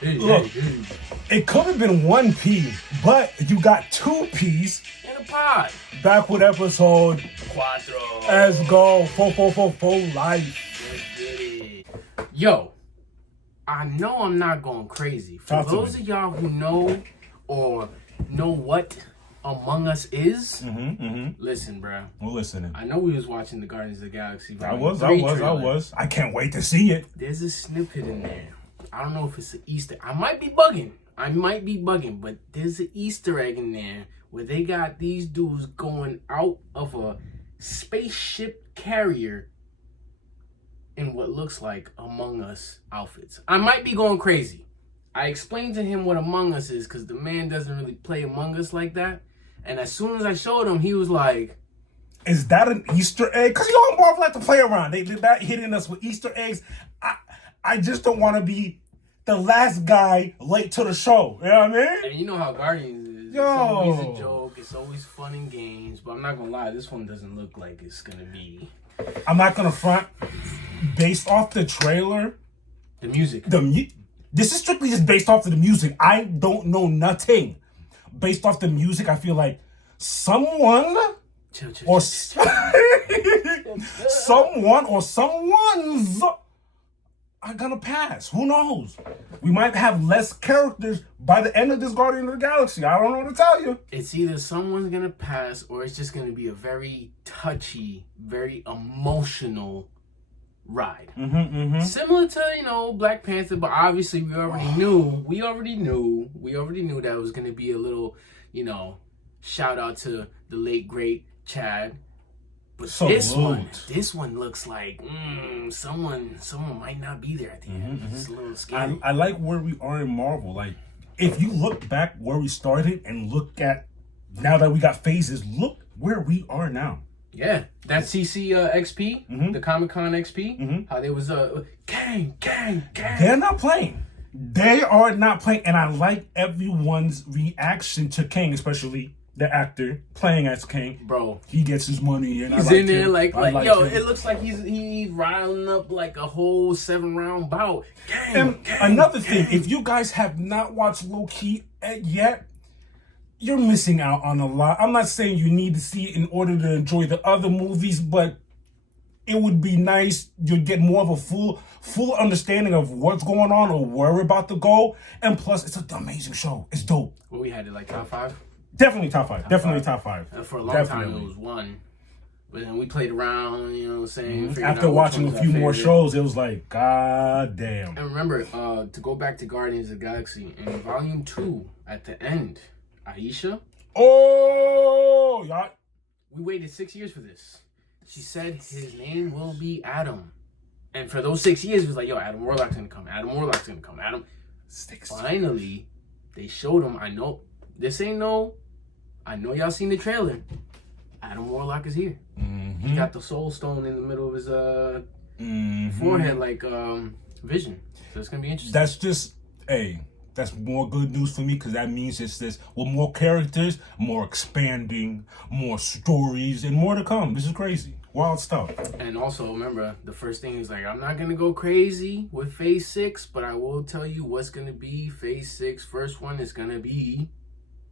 Look, it could have been 1P, but you got 2Ps In a pod. back with episode CUATRO. Let's go. Full life. Let's get it. Yo, I know I'm not going crazy. For Talk to those me. of y'all who know or know what Among Us is, listen, bro. We're listening. I know we was watching the Guardians of the Galaxy. I Volume was. 3 trailer. I can't wait to see it. There's a snippet in there. I don't know if it's an Easter. I might be bugging, but there's an Easter egg in there where they got these dudes going out of a spaceship carrier in what looks like Among Us outfits. I might be going crazy. I explained to him what Among Us is because the man doesn't really play Among Us like that. And as soon as I showed him, he was like, Is that an Easter egg? Because you know I'm more of like to play around. They're not hitting us with Easter eggs. I just don't want to be the last guy late to the show. You know what I mean? and you know how Guardians is. Yo. It's always a joke. It's always fun and games. But I'm not going to lie. This one doesn't look like it's going to be. I'm not going to front. Based off the trailer, The music. this is strictly just based off of the music. I don't know nothing. Based off the music, I feel like someone Chill. or someone or someone's are gonna pass. Who knows? We might have less characters by the end of this Guardian of the Galaxy. I don't know what to tell you. It's either someone's going to pass or it's just going to be a very touchy, very emotional ride. Similar to, Black Panther, but obviously we already knew that it was going to be a little, shout out to the late, great Chad. But this one looks like someone might not be there at the end. It's a little scary. I like where we are in Marvel. Like, if you look back where we started and look at now that we got phases, look where we are now. Yeah, that CC XP, the Comic Con XP, how they was gang. They're not playing. They are not playing, and I like everyone's reaction to King, especially the actor playing as King. Bro, he gets his money, and he's I like in there him. like him. it looks like he's riling up like a whole 7-round bout. And another thing, if you guys have not watched Low Key yet, you're missing out on a lot. I'm not saying you need to see it in order to enjoy the other movies, but it would be nice. You'll get more of a full understanding of what's going on or where we're about to go. And plus, it's an amazing show. It's dope. Well, we had it like top 5. Definitely top 5. Definitely top 5. And for a long time, it was 1. But then we played around, you know what I'm saying? After watching a few more shows, it was like, God damn. And remember, to go back to Guardians of the Galaxy, in Volume 2, at the end, Aisha. Oh, y'all. We waited 6 years for this. She said his name will be Adam. And for those 6 years, it was like, yo, Adam Warlock's going to come. Adam. Finally, they showed him. I know this ain't no. I know y'all seen the trailer. Adam Warlock is here. He got the soul stone in the middle of his forehead like Vision. So it's going to be interesting. That's just, that's more good news for me because that means it's this with more characters, more expanding, more stories, and more to come. This is crazy. Wild stuff. And also, remember, the first thing is like, I'm not going to go crazy with Phase 6, but I will tell you what's going to be Phase 6. First one is going to be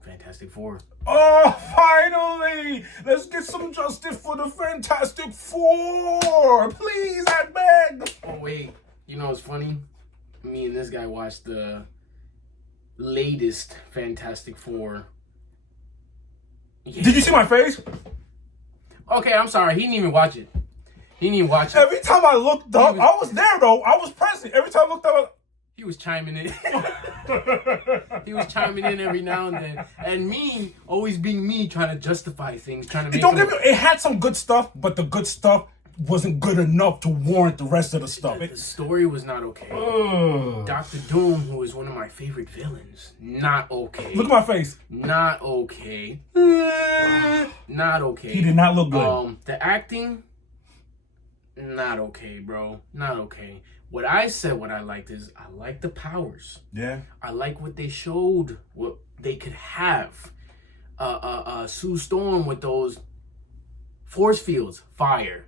Fantastic Four. Oh, finally! Let's get some justice for the Fantastic Four! Please, I beg! Oh, wait. You know what's funny? Me and this guy watched the latest Fantastic Four. Yeah. Did you see my face? Okay, I'm sorry. He didn't even watch it. Every time I looked up, I was there though. I was present. Every time I looked up, he was chiming in. He was chiming in every now and then. And me, always being me, trying to justify things, trying to make it had some good stuff, but the good stuff wasn't good enough to warrant the rest of the stuff. The story was not okay. Dr. Doom, who is one of my favorite villains, not okay. Look at my face. Not okay. Not okay. He did not look good. The acting, not okay, bro. Not okay. What I liked is I like the powers. Yeah. I like what they showed, what they could have. Sue Storm with those force fields, fire.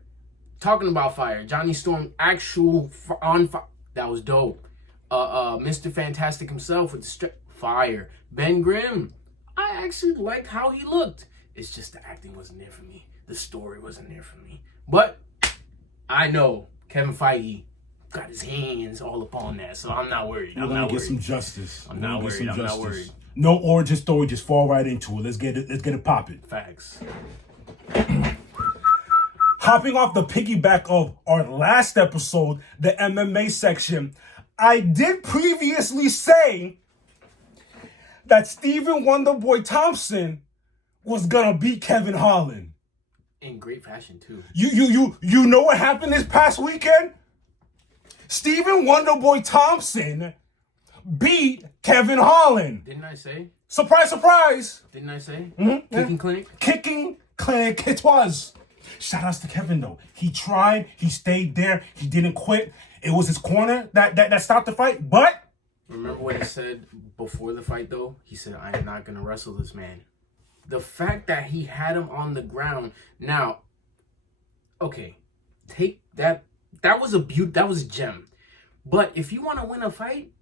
Talking about fire, Johnny Storm, actual on fire. That was dope. Mr. Fantastic himself with the fire. Ben Grimm, I actually liked how he looked. It's just the acting wasn't there for me. The story wasn't there for me. But I know Kevin Feige got his hands all up on that, so I'm not worried. I'm gonna get some justice. I'm not worried. No origin story, just fall right into it. Let's get it popping. Facts. Hopping off the piggyback of our last episode, the MMA section, I did previously say that Stephen Wonderboy Thompson was gonna beat Kevin Holland. In great fashion too. You know what happened this past weekend? Stephen Wonderboy Thompson beat Kevin Holland. Didn't I say? Surprise, surprise. Didn't I say? Mm-hmm. Kicking clinic? Kicking clinic it was. Shout outs to Kevin though. He tried, he stayed there, he didn't quit. It was his corner that stopped the fight, but... Remember what he said before the fight though? He said, I am not going to wrestle this man. The fact that he had him on the ground. Now, okay, take that. That was a gem. But if you want to win a fight,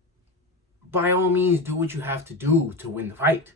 by all means, do what you have to do to win the fight.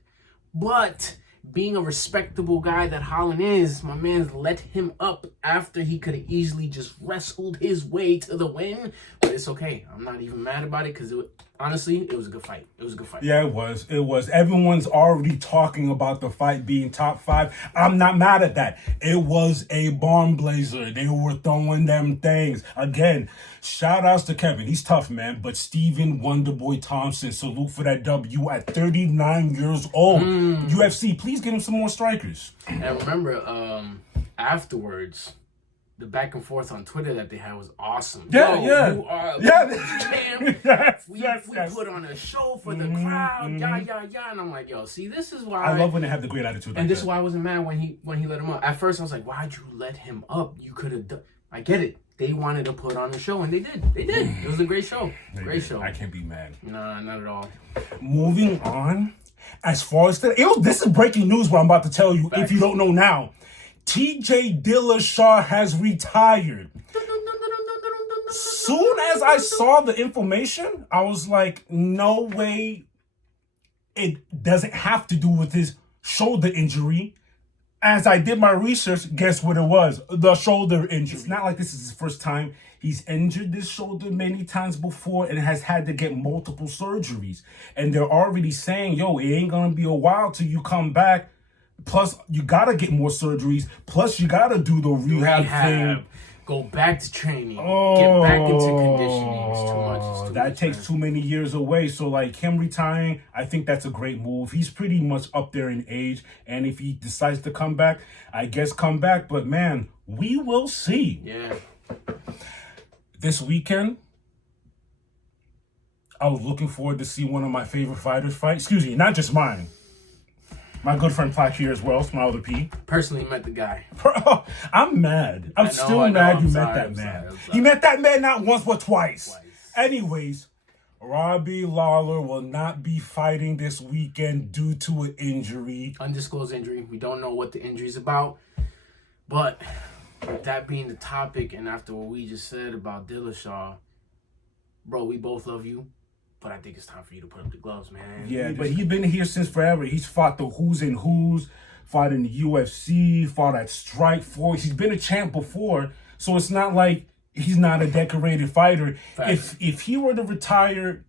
But being a respectable guy that Holland is, my man's let him up after he could have easily just wrestled his way to the win. But it's okay. I'm not even mad about it because honestly, it was a good fight. It was a good fight. Yeah, it was. Everyone's already talking about the fight being top 5. I'm not mad at that. It was a barn blazer. They were throwing them things. Again, shout outs to Kevin. He's tough, man. But Stephen Wonderboy Thompson, salute for that W at 39 years old. UFC, please get him some more strikers. And remember, afterwards, the back and forth on Twitter that they had was awesome. Yeah, You are champ. Yes, we yes. put on a show for the crowd. Yeah. And I'm like, yo, see, this is why I love when they have the great attitude. And this is why I wasn't mad when he let him up. At first, I was like, why'd you let him up? You could have done. I get it. They wanted to put on a show, and they did. It was a great show. Great show. I can't be mad. Nah, not at all. Moving on. As far as this is breaking news. What I'm about to tell you, if you don't know now, TJ Dillashaw has retired. Soon as I saw the information, I was like, no way. It doesn't have to do with his shoulder injury. As I did my research, guess what it was? The shoulder injury. It's not like this is his first time. He's injured this shoulder many times before and has had to get multiple surgeries. And they're already saying, yo, it ain't going to be a while till you come back. Plus, you got to get more surgeries. Plus, you got to do the rehab thing. Go back to training. Get back into conditioning. It's too much. That takes too many years away. So, like, him retiring, I think that's a great move. He's pretty much up there in age. And if he decides to come back, I guess come back. But, man, we will see. Yeah. This weekend, I was looking forward to see one of my favorite fighters fight. Excuse me, not just mine. My good friend Plaque here as well, Smile the P. Personally met the guy. I'm mad. I'm still mad you met that man. You met that man not once but twice. Anyways, Robbie Lawler will not be fighting this weekend due to an injury. Undisclosed injury. We don't know what the injury's about. But with that being the topic, and after what we just said about Dillashaw, bro, we both love you. But I think it's time for you to put up the gloves, man. Yeah, but he's been here since forever. He's fought the who's and who's, fought in the UFC, fought at Strikeforce. He's been a champ before, so it's not like he's not a decorated fighter. Fact. If he were to retire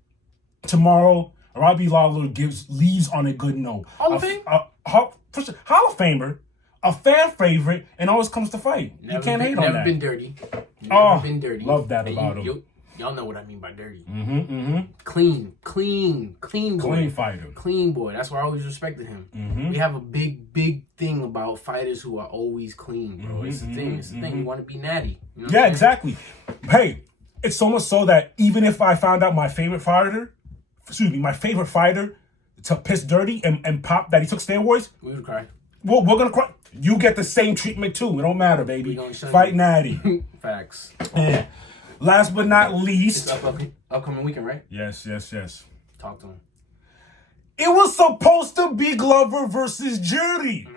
tomorrow, Robbie Lawler leaves on a good note. Hall of Fame? Hall of Famer, a fan favorite, and always comes to fight. You can't hate on that. Never been dirty. Never been dirty. Love that about him. Y'all know what I mean by dirty. Clean boy. Clean fighter. Clean boy. That's why I always respected him. We have a big thing about fighters who are always clean, bro. It's the thing. It's the thing. You want to be natty. You know yeah, exactly. Hey, it's so much so that even if I found out my favorite fighter to piss dirty and pop that he took steroids, we would cry. Well, we're gonna cry. You get the same treatment too. It don't matter, baby. Fight natty. Facts. Yeah. Last but not least, it's upcoming weekend, right? Yes. Talk to him. It was supposed to be Glover versus Jury.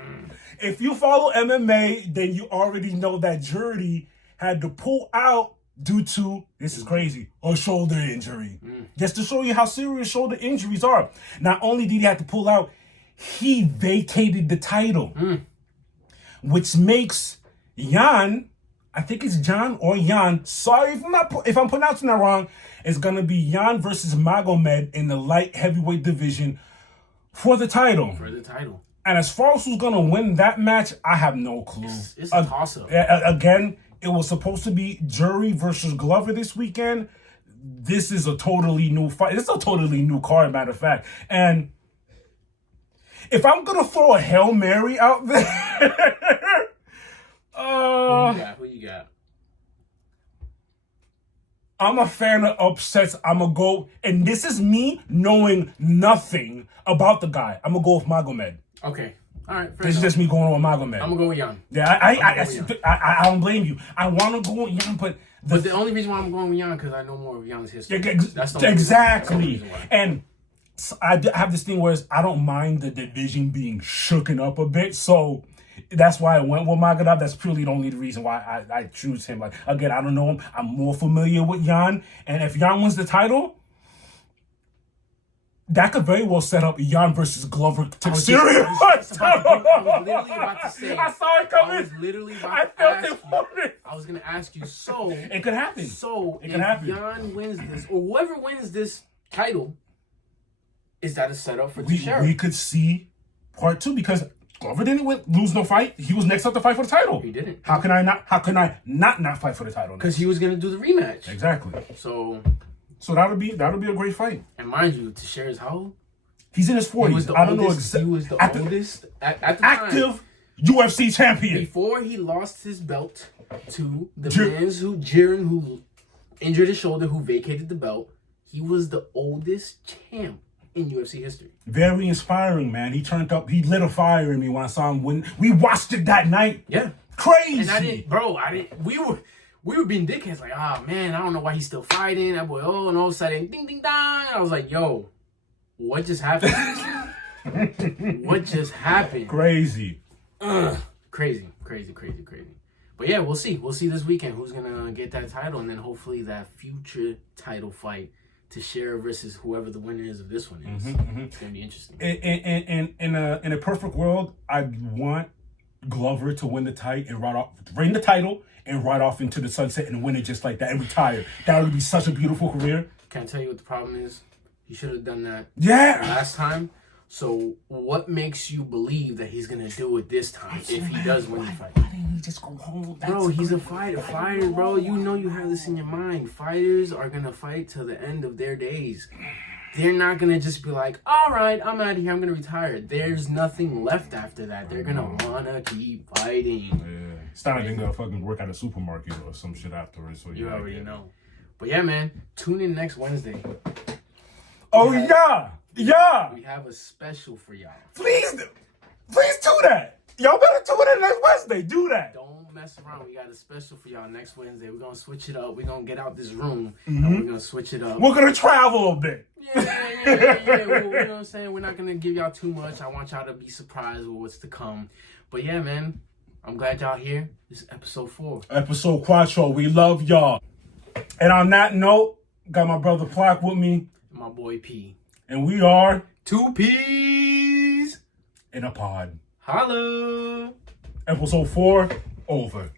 If you follow MMA, then you already know that Jury had to pull out due to, this is crazy, a shoulder injury. Just to show you how serious shoulder injuries are. Not only did he have to pull out, he vacated the title. Which makes Jan, I think it's John or Jan, sorry if I'm pronouncing that wrong, it's going to be Jan versus Magomed in the light heavyweight division for the title. And as far as who's going to win that match, I have no clue. It's a toss-up. Again, it was supposed to be Jury versus Glover this weekend. This is a totally new fight. It's a totally new card, matter of fact. And if I'm going to throw a Hail Mary out there... Who you got? I'm a fan of upsets. I'm going to go... And this is me knowing nothing about the guy. I'm going to go with Magomed. Okay. All right. This is just me going with Magomed. I'm going to go with Jan. Yeah, I don't blame you. I want to go with Jan, but... But the only reason why I'm going with Jan because I know more of Jan's history. That's the exactly. And I have this thing where I don't mind the division being shooken up a bit, so that's why I went with Magomed. That's purely the only reason why I choose him. Like, again, I don't know him. I'm more familiar with Jan, and if Jan wins the title, that could very well set up Jan versus Glover to serious. I was literally about to say. I saw it coming. I was literally about to ask you. I was going to ask you, so... It could happen. So, it could happen. Jan wins this, or whoever wins this title, is that a setup for Teixeira? We could see part 2 because Glover didn't lose no fight. He was next up to fight for the title. He didn't. How can I not fight for the title? Because he was going to do the rematch. Exactly. So that'll be a great fight. And mind you, Teixeira's how old? He's in his 40s. He was the oldest at the active time, UFC champion. Before he lost his belt to the Jiren who injured his shoulder, who vacated the belt. He was the oldest champ in UFC history. Very inspiring, man. He turned up. He lit a fire in me when I saw him win. We watched it that night. Yeah. Crazy. And we were being dickheads, like, man, I don't know why he's still fighting. That boy, and all of a sudden, ding, ding, dong. I was like, yo, what just happened? What just happened? Crazy. Crazy. But yeah, we'll see. We'll see this weekend who's going to get that title, and then hopefully that future title fight Teixeira versus whoever the winner is of this one is. It's going to be interesting. In a perfect world, I'd want Glover to win the title and ride off into the sunset and win it just like that and retire. That would be such a beautiful career. Can I tell you what the problem is? He should have done that last time. So what makes you believe that he's going to do it this time if he does win the fight? Why didn't he just go home? Bro, he's a fighter. Fighters, bro, you know you have this in your mind. Fighters are going to fight till the end of their days. They're not going to just be like, all right, I'm out of here. I'm going to retire. There's nothing left after that. They're going to want to keep fighting. Yeah. It's not like they're going to fucking work at a supermarket or some shit afterwards. So you already know. But yeah, man, tune in next Wednesday. Oh, yeah. We have a special for y'all. Please do that. Y'all better tune in next Wednesday. Do that. Don't mess around. We got a special for y'all next Wednesday. We're going to switch it up. We're going to get out this room and we're going to switch it up. We're going to travel a bit. Yeah. You know what I'm saying? We're not going to give y'all too much. I want y'all to be surprised with what's to come. But yeah, man, I'm glad y'all here. This is episode 4. Episode CUATRO. We love y'all. And on that note, got my brother Flock with me. My boy P. And we are 2 P's in a pod. Holla. Episode 4 over.